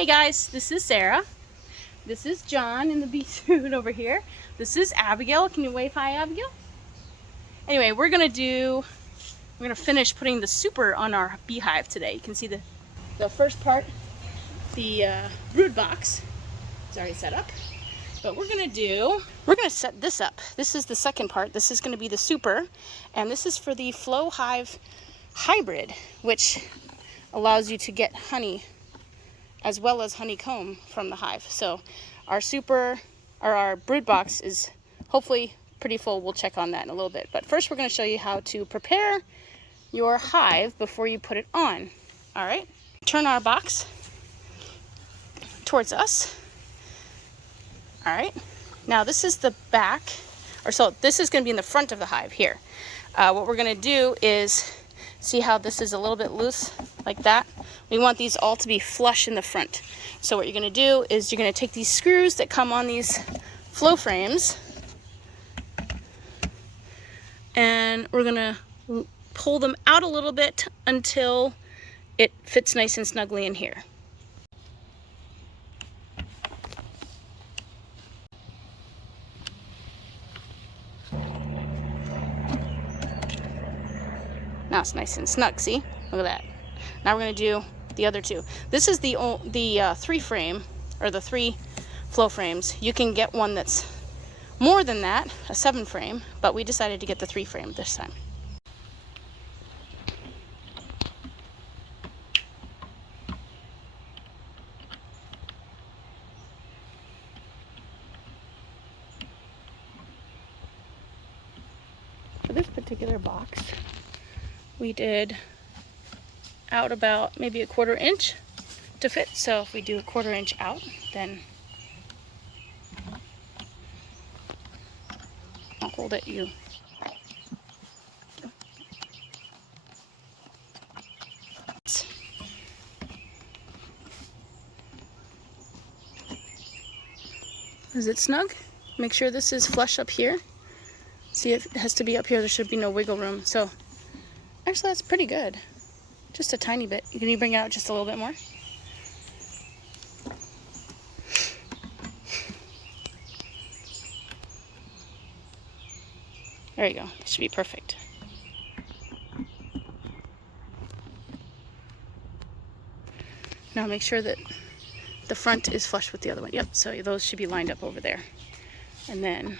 Hey guys, this is Sarah. This is John in the bee suit over here. This is Abigail. Can you wave hi, Abigail? Anyway, we're gonna finish putting the super on our beehive today. You can see the first part, the brood box is already set up. But we're gonna set this up. This is the second part. This is gonna be the super, and this is for the Flow Hive Hyrbid, which allows you to get honey as well as honeycomb from the hive. So our our brood box is hopefully pretty full. We'll check on that in a little bit. But first we're going to show you how to prepare your hive before you put it on. All right, turn our box towards us. All right, now this is the back, this is going to be in the front of the hive here. What we're going to do is, see how this is a little bit loose like that? We want these all to be flush in the front. So what you're going to do is you're going to take these screws that come on these flow frames, and we're going to pull them out a little bit until it fits nice and snugly in here. Now it's nice and snug, see? Look at that. Now we're going to do the other two. This is the 3 frame, or the 3 flow frames. You can get one that's more than that, a 7 frame, but we decided to get the 3 frame this time. For this particular box, we did out about maybe a 1/4 inch to fit. So if we do a 1/4 inch out, then I'll hold it. Is it snug? Make sure this is flush up here. See, if it has to be up here, there should be no wiggle room. So actually that's pretty good. Just a tiny bit. Can you bring it out just a little bit more? There you go. It should be perfect. Now make sure that the front is flush with the other one. Yep, so those should be lined up over there. And then,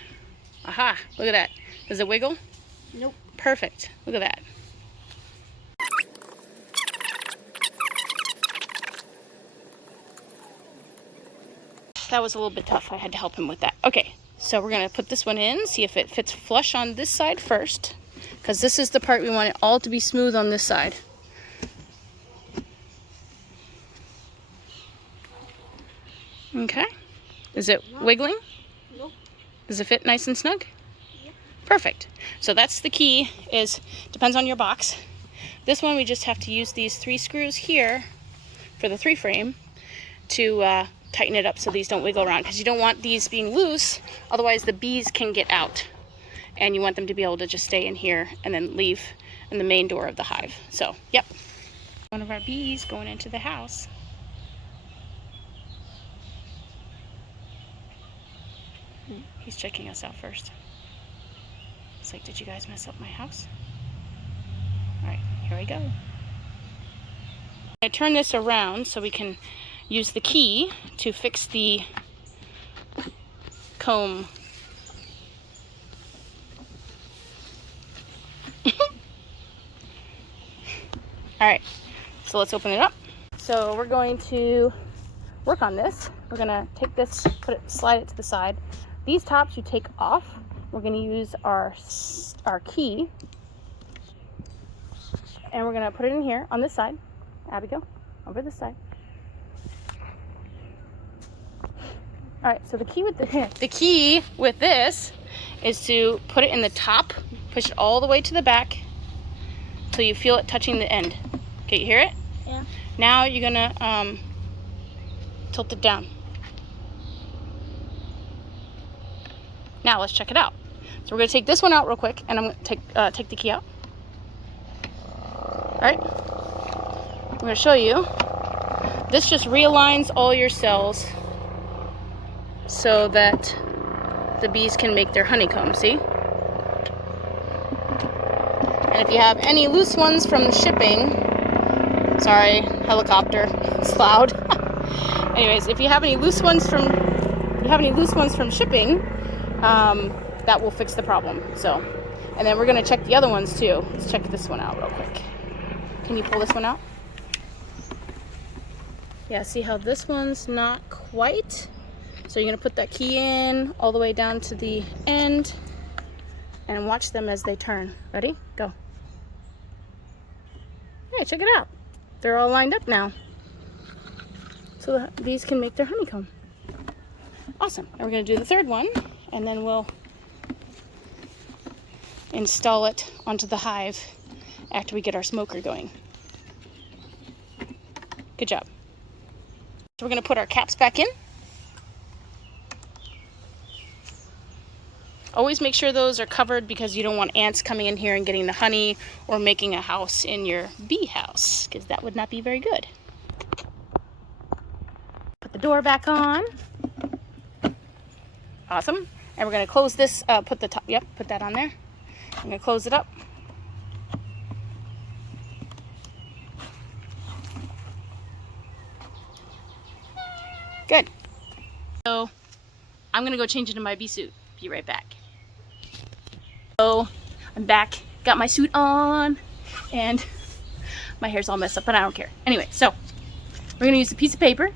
aha, look at that. Does it wiggle? Nope. Perfect. Look at that. That was a little bit tough. I had to help him with that. Okay, so we're going to put this one in, see if it fits flush on this side first, because this is the part we want it all to be smooth on this side. Okay. Is it wiggling? Nope. Does it fit nice and snug? Yep. Perfect. So that's the key, depends on your box. This one we just have to use these 3 screws here for the 3 frame to tighten it up so these don't wiggle around, because you don't want these being loose, otherwise the bees can get out, and you want them to be able to just stay in here and then leave in the main door of the hive. So yep, one of our bees going into the house. He's checking us out first. He's like, did you guys mess up my house? All right, here we go. I turn this around so we can use the key to fix the comb. All right, so let's open it up. So we're going to work on this. We're gonna take this, slide it to the side. These tops you take off. We're gonna use our key, and we're gonna put it in here on this side. Abigail, over this side. All right, so the key with this is to put it in the top, push it all the way to the back till you feel it touching the end. Okay, you hear it? Yeah. Now you're gonna tilt it down. Now let's check it out. So we're gonna take this one out real quick, and I'm gonna take the key out. All right. I'm gonna show you this just realigns all your cells so that the bees can make their honeycomb, see? And if you have any loose ones from the shipping, sorry, helicopter, it's loud. Anyways, if you have any loose ones from shipping, that will fix the problem. So, and then we're gonna check the other ones too. Let's check this one out real quick. Can you pull this one out? Yeah, see how this one's not quite? So you're gonna put that key in all the way down to the end and watch them as they turn. Ready? Go. Hey, check it out. They're all lined up now. So that these can make their honeycomb. Awesome. And we're gonna do the third one, and then we'll install it onto the hive after we get our smoker going. Good job. So we're gonna put our caps back in. Always make sure those are covered because you don't want ants coming in here and getting the honey or making a house in your bee house, because that would not be very good. Put the door back on. Awesome. And we're gonna close this, put that on there. I'm gonna close it up. Good. So I'm gonna go change into my bee suit. Be right back. So I'm back, got my suit on, and my hair's all messed up, but I don't care. Anyway, so we're gonna use a piece of paper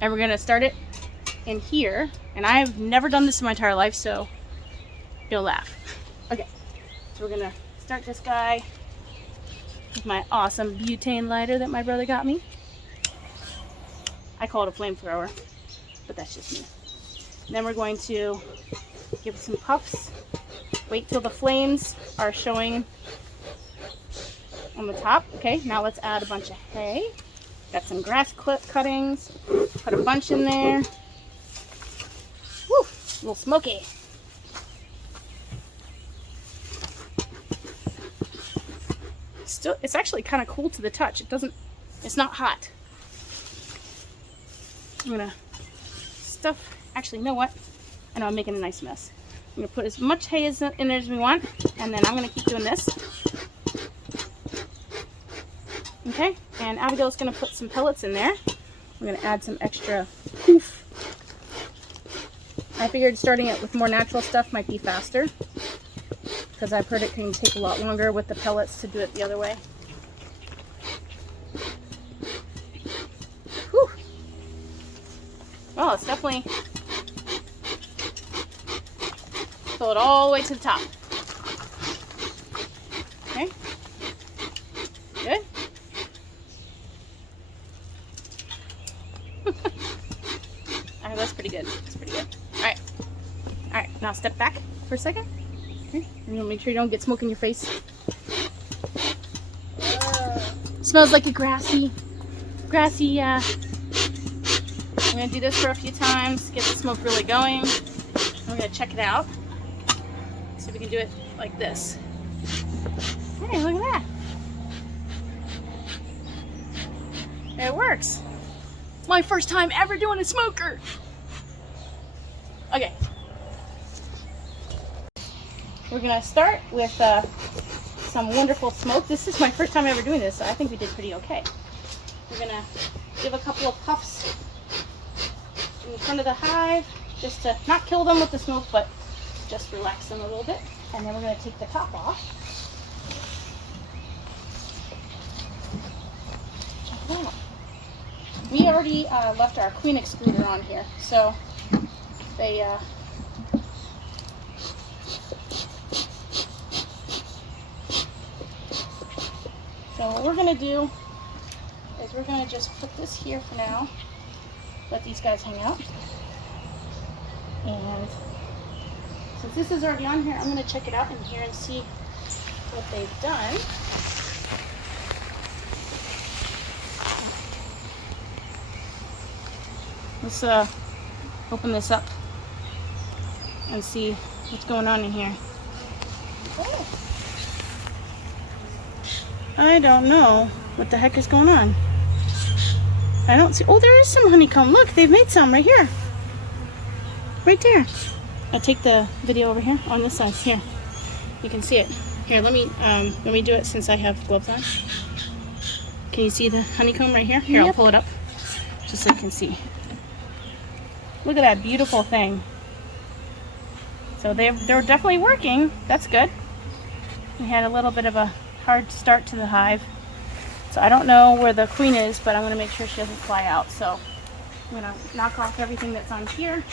and we're gonna start it in here. And I've never done this in my entire life, so you'll laugh. Okay, so we're gonna start this guy with my awesome butane lighter that my brother got me. I call it a flamethrower, but that's just me. And then we're going to give it some puffs. Wait till the flames are showing on the top. Okay, now let's add a bunch of hay. Got some grass cuttings. Put a bunch in there. Woo, a little smoky. Still, it's actually kind of cool to the touch. It's not hot. I'm gonna stuff, actually, you know what? I know I'm making a nice mess. I'm gonna put as much hay in there as we want, and then I'm gonna keep doing this. Okay, and Abigail's gonna put some pellets in there. We're gonna add some extra poof. I figured starting it with more natural stuff might be faster, because I've heard it can take a lot longer with the pellets to do it the other way. Whew. Well, it's definitely, fill it all the way to the top. Okay. Good. Alright, that's pretty good. That's pretty good. Alright. Alright, now step back for a second. Okay. And you'll make sure you don't get smoke in your face. Smells like a grassy, I'm going to do this for a few times, get the smoke really going. We're going to check it out. So we can do it like this. Hey, look at that. It works. My first time ever doing a smoker. Okay. We're going to start with some wonderful smoke. This is my first time ever doing this, so I think we did pretty okay. We're going to give a couple of puffs in front of the hive, just to not kill them with the smoke, but just relax them a little bit. And then we're going to take the top off. Check it out. We already left our queen excluder on here, so they so what we're going to do is we're going to just put this here for now. Let these guys hang out. And since this is already on here, I'm going to check it out in here and see what they've done. Let's open this up and see what's going on in here. Oh. I don't know what the heck is going on. I don't see. Oh, there is some honeycomb. Look, they've made some right here. Right there. I'll take the video over here on this side. Here, you can see it. Here, let me do it since I have gloves on. Can you see the honeycomb right here? Here, I'll pull it up just so you can see. Look at that beautiful thing. So they're definitely working. That's good. We had a little bit of a hard start to the hive. So I don't know where the queen is, but I'm going to make sure she doesn't fly out. So I'm going to knock off everything that's on here.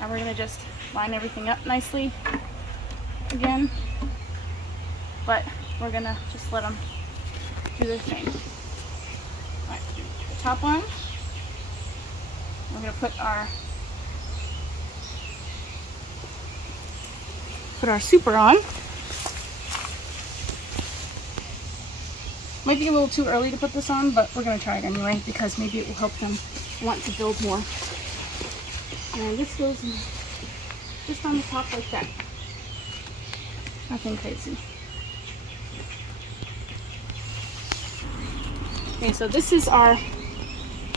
And we're going to just line everything up nicely again. But we're going to just let them do their thing. All right, the top one. We're going to put our super on. Might be a little too early to put this on, but we're going to try it anyway because maybe it will help them want to build more. And this goes just on the top like that. Nothing crazy. Okay, so this is our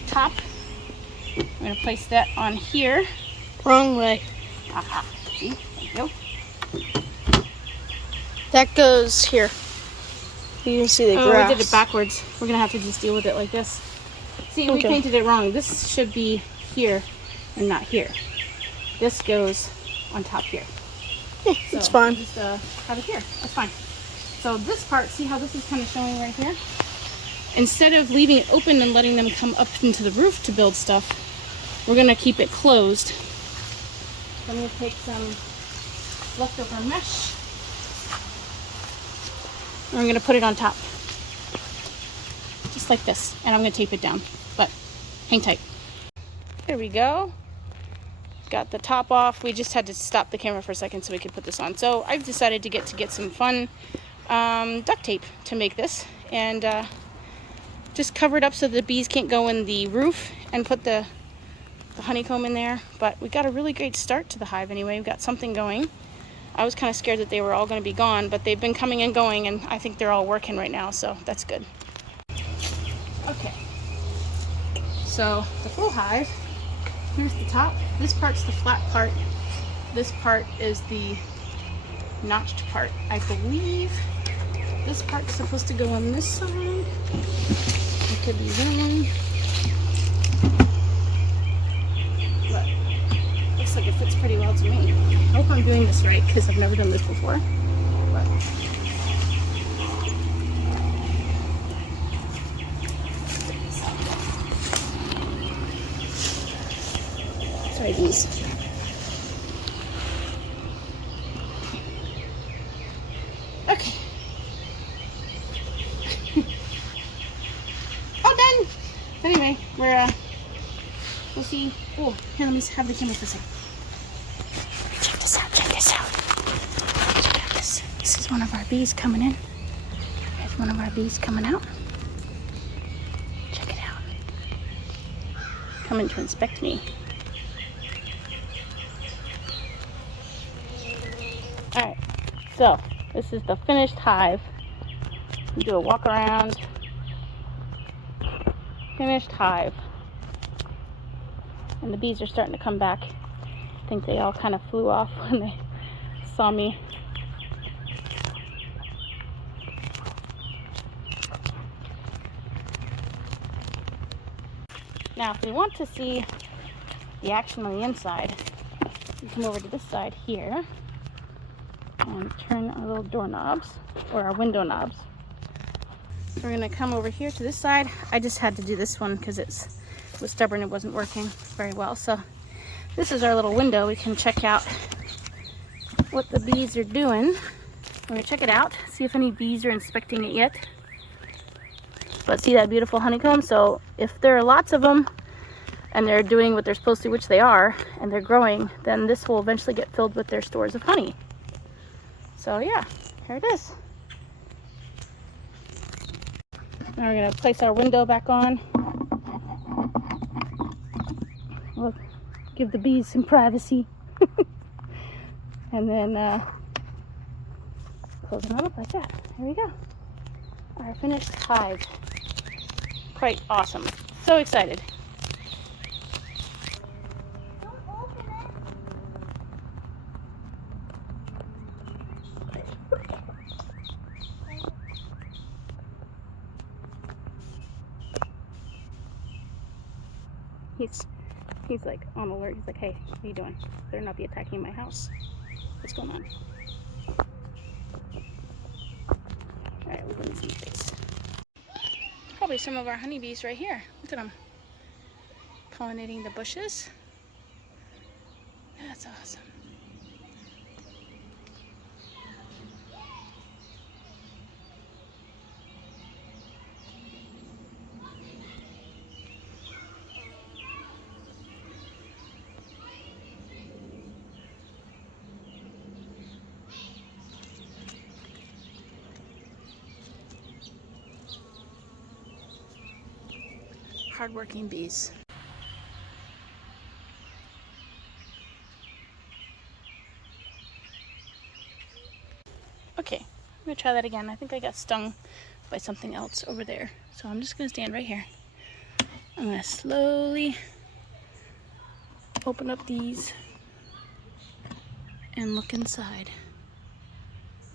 top. I'm going to place that on here. Wrong way. Aha. See? There you go. That goes here. You can see the grass. We did it backwards. We're going to have to just deal with it like this. See, we painted it wrong. This should be here and not here. This goes on top here. Yeah, so it's fine. Just have it here. That's fine. So this part, see how this is kind of showing right here? Instead of leaving it open and letting them come up into the roof to build stuff, we're going to keep it closed. So I'm going to take some leftover mesh. And I'm going to put it on top. Just like this. And I'm going to tape it down. But hang tight. There we go. Got the top off. We just had to stop the camera for a second so we could put this on. So I've decided to get some fun duct tape to make this. And just cover it up so the bees can't go in the roof and put the honeycomb in there. But we got a really great start to the hive anyway. We've got something going. I was kind of scared that they were all going to be gone, but they've been coming and going, and I think they're all working right now, so that's good. Okay, so the full hive, here's the top. This part's the flat part. This part is the notched part. I believe this part's supposed to go on this side. I could be wrong. But looks like it fits pretty well to me. I hope I'm doing this right because I've never done this before. But try these. Okay. All done. Anyway, we'll see. Oh, here, let me have the camera for a second. Check this out. Check this out. Check out this. This is one of our bees coming in. There's one of our bees coming out. Check it out. Coming to inspect me. Alright, so this is the finished hive. We do a walk around. Finished hive. And the bees are starting to come back. I think they all kind of flew off when they saw me. Now, if we want to see the action on the inside, we come over to this side here and turn our little doorknobs, or our window knobs. So we're going to come over here to this side. I just had to do this one because it was stubborn. It wasn't working very well. So this is our little window. We can check out what the bees are doing. We're going to check it out, see if any bees are inspecting it yet. But see that beautiful honeycomb? So if there are lots of them and they're doing what they're supposed to, which they are, and they're growing, then this will eventually get filled with their stores of honey. So yeah, here it is. Now we're going to place our window back on. We'll give the bees some privacy. And then close it up like that. There we go. Our finished hive. Quite awesome. So excited. He's like on alert. He's like, hey, what are you doing? Better not be attacking my house. What's going on? Alright, we're going to see face. Probably some of our honeybees right here. Look at them. Pollinating the bushes. That's awesome. Hardworking bees. Okay, I'm gonna try that again. I think I got stung by something else over there. So I'm just gonna stand right here. I'm gonna slowly open up these and look inside.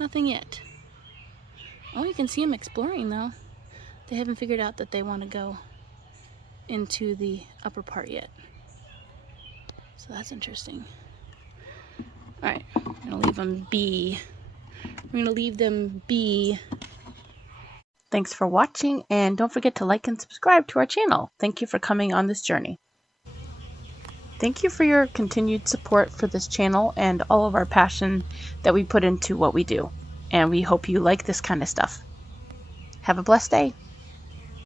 Nothing yet. Oh, you can see them exploring though. They haven't figured out that they want to go into the upper part yet. So that's interesting. Alright, I'm gonna leave them be. We're gonna leave them be. Thanks for watching, and don't forget to like and subscribe to our channel. Thank you for coming on this journey. Thank you for your continued support for this channel and all of our passion that we put into what we do. And we hope you like this kind of stuff. Have a blessed day.